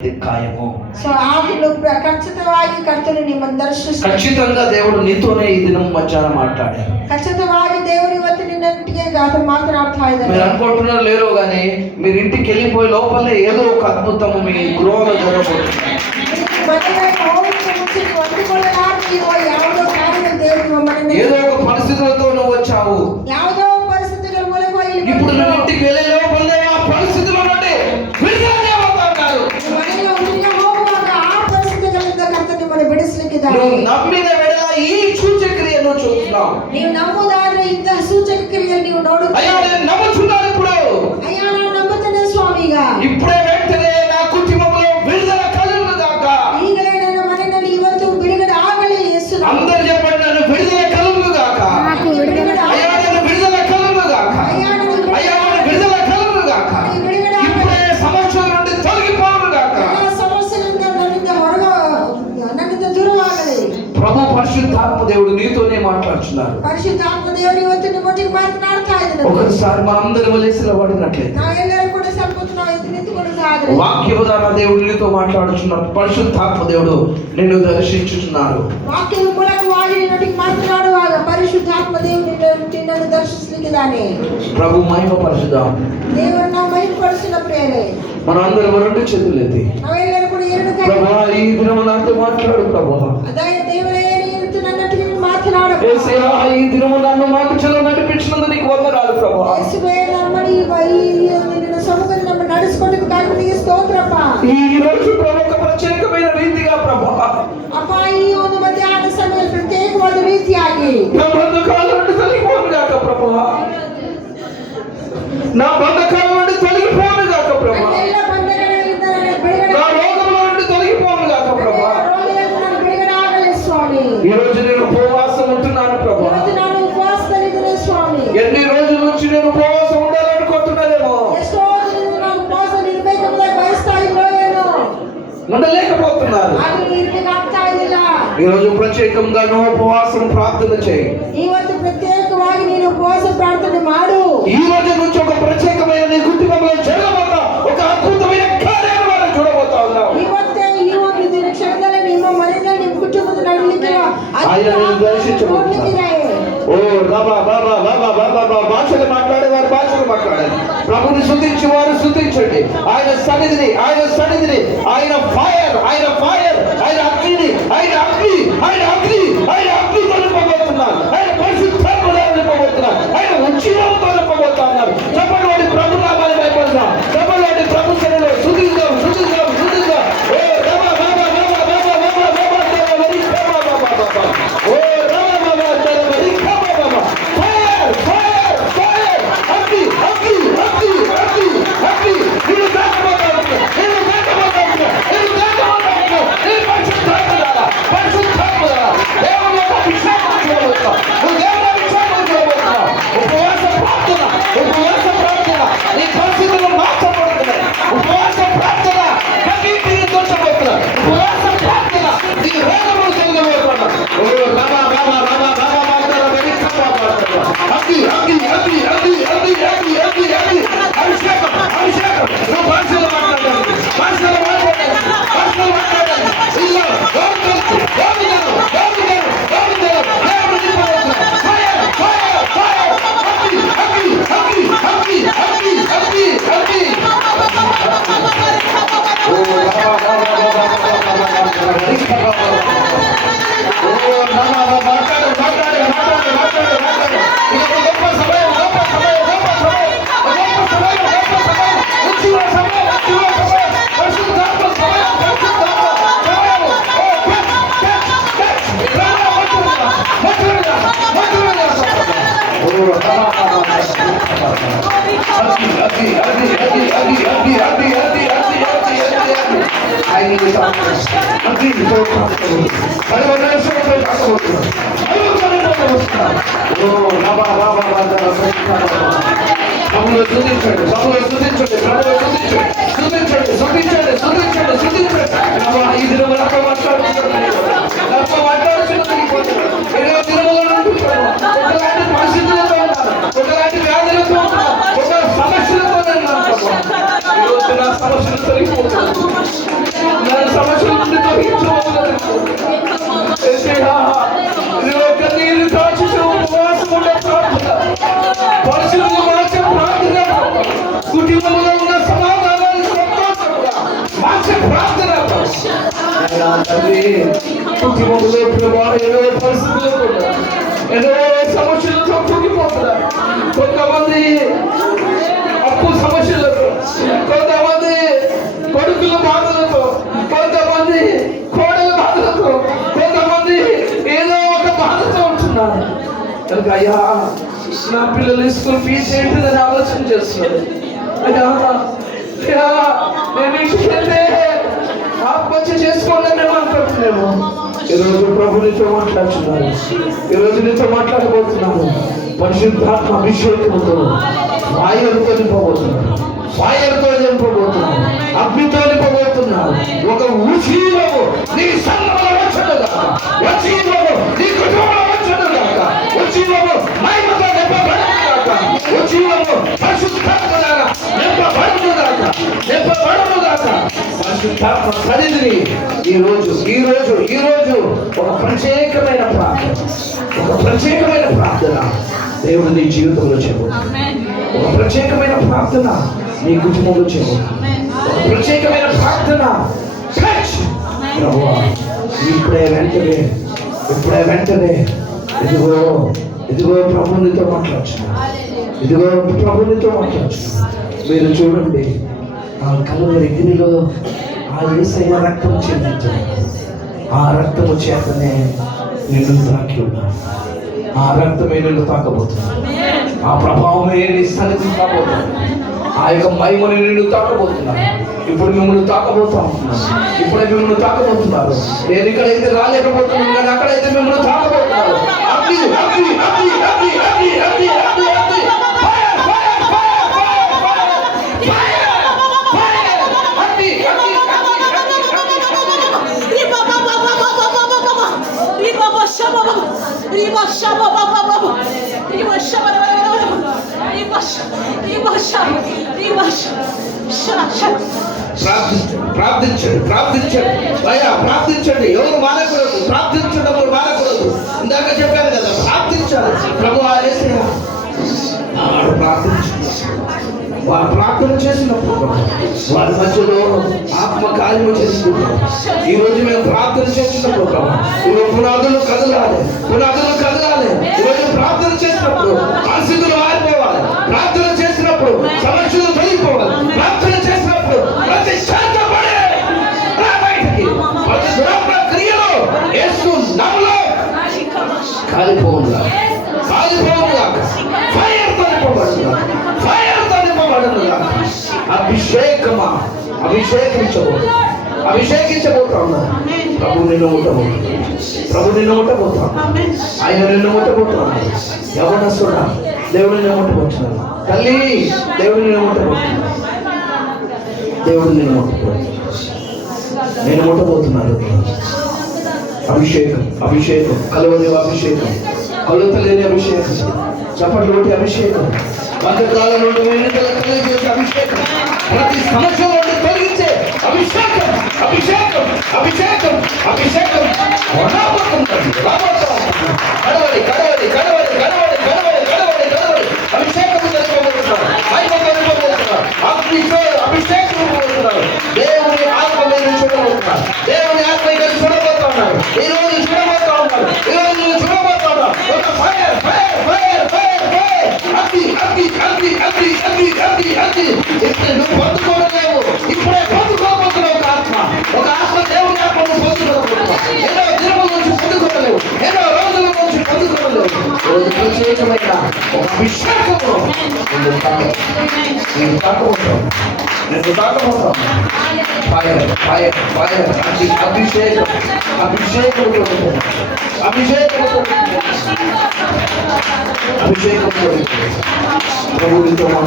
ఖాయము. So ఆకులు ఖచ్చితವಾಗಿ ಕರ್ತನು ನಿಮ್ಮನ್ನು ದರ್ಶಿಸ್ತಾನೆ. ఖచ్చితంగా దేవుడు నీతోనే ఈ దినం మధ్యాహ్నం మాట్లాడారు. ఖచ్చితವಾಗಿ దేవుడు ಇವತ್ತು నిన్నటికే గాథ మాట్లాడుతా ఇದ್ದಾರೆ. మీరు అనుకుంటున్నారో లేరో కానీ మీరు ఇంటికి వెళ్ళిపోయి లోపలే ఏదో ఒక అద్భుతము మీ గృహంలో జరగబోతుంది. ఏదో ఒక పరిస్థితులతో నువ్వు వచ్చావు. ಯಾವುದೋ ಪರಿಸ್ಥಿತಿಗಳ ಮೂಲಕ ఇప్పుడు నువ్వు ఇంటికి వెళ్ళే లోపలే ఆ పరిస్థితుల్లో నుండి విడుదల అవుతారు. నువ్వు నమ్మిన వేళ ఈ సూచక్రియను చూస్తున్నావు. నీవు నమ్ముదాದ್ರೆ ఇంత సూచక్రియలు నీవు ನೋಡುತ್ತಾ. అయ్యా నేను నమ్ముతున్నాను ఇప్పుడు. అయ్యా నేను నమ్ముతానే స్వామిగా. ఇప్పుడే వెంటనే నా కుటుంబంలో విడుదల కలుగును గాక. ఈగలే ನನ್ನ ಮನೆಯಲ್ಲಿ ಇವತ್ತು ಬಿಡುಗಡೆ ಆಗಲಿ ಯೇಸು. అందరూ చెప్పండి నన్ను విడుదల కలుగును గాక. అయ్యా నన్ను విడుదల కలుగును గాక. అయ్యా నన్ను విడుదల కలుగును గాక. ఇప్పుడే సమస్యల నుండి తొలగిపోవును గాక. సమస్యల నుండి నన్నింದ దూరవాగలి. ప్రభు పరిశుద్ధాత్మ దేవుడు నీతోనే మాట్లాడుతున్నారు. పరిశుద్ధాత్మ దేవుడు ಇವತ್ತು ನಿಮ್ಮೊಟ್ಟಿಗೆ ಮಾತನಾಡ್ತಾ ಇದ್ದಾನೆ. ఒకసారి మనందరం వలెసిల వాడినట్లయితే ನಾವೆಲ್ಲರೂ ಕೂಡ ಸ್ವಲ್ಪ ನಾವು ಎದ್ದು ನಿಂತುಕೊಳ್ಳುವುದಾದರೆ వాక్యము ద్వారా దేవుడు నీతో మాట్లాడుతున్నారు. పరిశుద్ధాత్మ దేవుడు నిన్ను దర్శించుతున్నారు. వాక్యದ ಮೂಲಕವಾಗಿ ನಿನ್ನೊಟ್ಟಿಗೆ ಮಾತನಾಡುವಾಗ ಪರಿಶುದ್ಧಾತ್ಮ ದೇವರು ನಿನ್ನನ್ನು ದರ್ಶಿಸಲಿಕ್ಕಿದ್ದಾನೆ. ప్రభు మహిమ పరిశుద్ధం. ದೇವರನ್ನ ನಾವು ಮಹಿಮೆಪಡಿಸಿದ ಪ್ರೇರೆ మనందరం రెండు చేతులు ఎత్తి ನಾವೆಲ್ಲರೂ ಕೂಡ ಎರಡು ಕೈ ప్రభువా ఈ దినము నాతో మాట్లాడు ప్రభువా. ಅದಾಯ ದೇವರೇ ನೀನು ನನ್ನೊಟ್ಟಿಗೆ ಮಾತನಾಡು. యేసయ్యా ఈ దినము నన్ను మాటలో నడిపించినందుకు నీకు వందనాలు ప్రభువా. యేసువే నమ్మని నిన్న సముఖం నమ్మ నడుచుకోవడానికి నీకు స్తోత్రప్ప. ఈ రోజు ప్రభు ఒక ప్రత్యేకమైన రీతిగా ప్రభువా అప్ప ఈ ಒಂದು ಮಧ್ಯಾಹ್ನ ಸಮಯದಲ್ಲಿ ಪ್ರತ್ಯೇಕವಾದ ರೀತಿಯಾಗಿ నా బంధకాల నుండి తొలగిపోను గాక ప్రభువా. నా బంధకాల నుండి తొలగిపోను గాక ప్రభువా. ಎಲ್ಲ ಬಂಧನಗಳಿಂದ ನನಗೆ ಬಿಡುಗಡೆ నా రోగముల నుండి తొలగిపోను గాక ప్రభువా. ರೋಗಗಳಿಂದ ನನಗೆ ಬಿಡುಗಡೆ ಆಗಲಿ ಸ್ವಾಮಿ. ఈ రోజు నేను ఉపవాసం ఉంటున్నాను ప్రభువా. ಇವತ್ತು ನಾನು ಉಪವಾಸದಲ್ಲಿದ್ದೇನೆ ಸ್ವಾಮಿ. ఎన్ని రోజుల నుంచి నేను ఉపవాసం ఉండాలనుకుంటున్నానేమో ಎಷ್ಟೋ ದಿನದಿಂದ ನಾನು ಉಪವಾಸದಲ್ಲಿ ಇರ್ಬೇಕೆಂಬುದಾಗಿ ಬಯಸ್ತಾ ಇದ್ರೋ ಏನೋ ఉండలేకపోతున్నారు. ಆದ್ರೆ ಇರ್ಬೇಕಾಗ್ತಾ ಇದ್ದಿಲ್ಲ. ఈ రోజు ప్రత్యేకంగా నువ్వు ఉపవాసం ప్రార్థన చేయి. ಇವತ್ತು ಪ್ರತ್ಯೇಕವಾಗಿ ನೀನು ಉಪವಾಸ ಪ್ರಾರ್ಥನೆ ಮಾಡು. ఈ రోజు నుంచి ఒక ప్రత్యేకమైన నీ కుటుంబంలో జరగబోతా ఒక అద్భుతమైన కార్యాన్ని మనం చూడబోతా ఉన్నాం. ಇವತ್ತೇ ಈ ಒಂದು ದಿನ ಕ್ಷಣದಲ್ಲಿ ನಿಮ್ಮ ಮನೆಯಲ್ಲಿ ನಿಮ್ಮ ಕುಟುಂಬದ ನಡಲಿಕ್ಕೆ ఓ బాబా బాబా బాబా బాబా బాబా భాషలు మాట్లాడేవారు భాషలు మాట్లాడాలి. ప్రభుని స్తుతించి వారు స్తుతించండి. ఆయన సన్నిధిని ఆయన ఫైర్ ఆయన అగ్నిని ఆయన అగ్ని తొలగిపోతున్నారు. ఆయన పరిశుద్ధాత్మలో నింపబోతున్నారు. ఆయన ఉచ్చినంతో నింపబోతున్నారు. చెప్పండి వాడి ప్రభు నామాన్ని భయపడదాం. చెప్పండి వాడి ప్రభు సన్నిధిలో స్తుతిద్దాం. ఓ బాబా బాబా బాబా బాబా బాబా బాబా మరి బాబా బాబా బాబా ఓ సమస్యలతో సమస్యలు తొలగిపోతాయి. నా తండ్రి కుటుంబంలో ప్రభా ఏదో పరిస్థితులు కూడా ఏదో సమస్యలతో కుంగిపోతున్నారు. కొంతమంది అప్పు సమస్యలతో, కొంతమంది కొడుకుల బాధలతో, కొంతమంది కోడల బాధలతో, కొంతమంది ఏదో ఒక బాధతో ఉంటున్నారు. కనుక అయ్యా నా పిల్లలు స్కూల్ ఫీజు ఏంటిదని ఆలోచన చేస్తున్నారు. అయ్యా నేను ఇంటికి వెళ్తే ఆత్మహత్య చేసుకోండి మేము అనుకుంటున్నాము. ఈరోజు ప్రభు నీతో మాట్లాడుతున్నారు. ఈరోజు నీతో మాట్లాడబోతున్నాను. పరిశుద్ధాత్మ అభిషేకంతో ఫైర్తో నింపబోతున్నాను. ఫైర్తో నింపబోతున్నాను. అగ్నితో నింపబోతున్నాను. ఒక ఉచీలము నీ సంఘంలో వచ్చునుగాక, ఉచీలము నీ కుటుంబంలో వచ్చునుగాక, ఉచీలము మహిమతో నింపబడునుగాక, ఉచీలము పరిశుద్ధాత్మగా నింపబడునుగాక, నింపబడునుగాక. పరిశుద్ధాత్మ సన్నిధిని ఈరోజు ఒక ప్రత్యేకమైన ప్రార్థన, ఒక ప్రత్యేకమైన ప్రార్థన దేవుడు నీ జీవితంలో చేయబోతుంది. ఒక ప్రత్యేకమైన ప్రార్థన నీ కుటుంబంలో చేయబోతుంది. ఒక ప్రత్యేకమైన ప్రార్థన ప్రభువా ఇప్పుడే వెంటనే ఇదిగో ప్రభునితో మాట్లాడుతున్నాను. ఇదిగో ప్రభునితో మాట్లాడుతున్నాను. మీరు చూడండి, ఆ కలువరి గిరిలో ఆ యేసయ్య రక్తం చెందించాడు. ఆ రక్తము చేతనే నిన్ను తాకి ఉన్నాను. ఆ రక్తమే నిన్ను తాకబోతున్నాను. ఆ ప్రభావమే నీ సన్నిధి తాకబోతున్నాను. ఆ యొక్క మహిమని నిన్ను తాకబోతున్నాను. ఇప్పుడు మిమ్మల్ని తాకబోతా ఉంటున్నాను. ఇప్పుడే మిమ్మల్ని తాకబోతున్నారు. నేను ఇక్కడైతే రాలేకపోతున్నాను, కానీ అక్కడైతే మిమ్మల్ని తాకబోతున్నారు. అగ్ని అగ్ని అగ్ని అగ్ని అగ్ని అగ్ని అగ్ని అగ్ని ప్రార్థించండి. ఎవరు మానకూడదు. ప్రార్థించడం మానకూడదు. ఇందాక చెప్పాను కదా, ప్రార్థించాలి. ప్రభు వారు ప్రార్థన చేసినప్పుడు వారి మధ్యలో ఆత్మ కార్యము చేస్తున్నారు. ఈ రోజు మేము ప్రార్థన చేసినప్పుడు పునాదులు కదలాలి. ఈరోజు ప్రార్థన చేసినప్పుడు పరిస్థితులు మారిపోవాలి. ప్రార్థన చేసినప్పుడు సమస్యలు తొలగిపోవాలి. ప్రార్థన చేసినప్పుడు ప్రతి శాంతపడే బయటికి ప్రతి దురాత్మ క్రియలో యేసు నామములో కాలిపోవుగా ఫైర్తో నింపబడునుగా. అభిషేకించబోతా ఉన్నారు. ప్రభు నిన్ను ముట్టబోతా. ఆయన నిన్ను ముట్టబోతున్నాడు. యవనస్తుడా దేవుడు నిన్ను ముట్టబోతున్నాడు. తల్లి దేవుడు నిన్ను ముట్టబోతున్నాడు. నేను ముట్టబోతున్నాను. అభిషేకం కలవని అభిషేకం, కొలత లేని అభిషేకం, చప్పట్లు కొట్టి అభిషేకం, బంధకాల నుండి ఎన్నికల కలిగేసే అభిషేకం, ప్రతి సమస్య నుండి తొలగించే అభిషేకం. అభిషేకం దేవుని ఆత్మ మీద చూడబోతున్నారు. దేవుని ఆత్మ ఇక్కడ చూడబోతా ఉన్నారు. ఈ రోజు చూడబోతా ఉన్నారు. ఒక ఫైర్ ఇప్పుడు నువ్వు పొందుకోవట్లేవు. ఇప్పుడే పొందుకోబోతున్నావు. ఒక ఆత్మ దేవుని ఆత్మ నువ్వు పొందుకోబోతున్నావు. ఎన్నో దినముల నుంచి పొందుకోవలేవు. ఎన్నో రోజుల నుంచి పొందుకోవలేవు. రోజు ప్రత్యేకమైన ఒక అభిషేకము నేను తాకబోతావు. అభిషేకం ప్రభుత్వం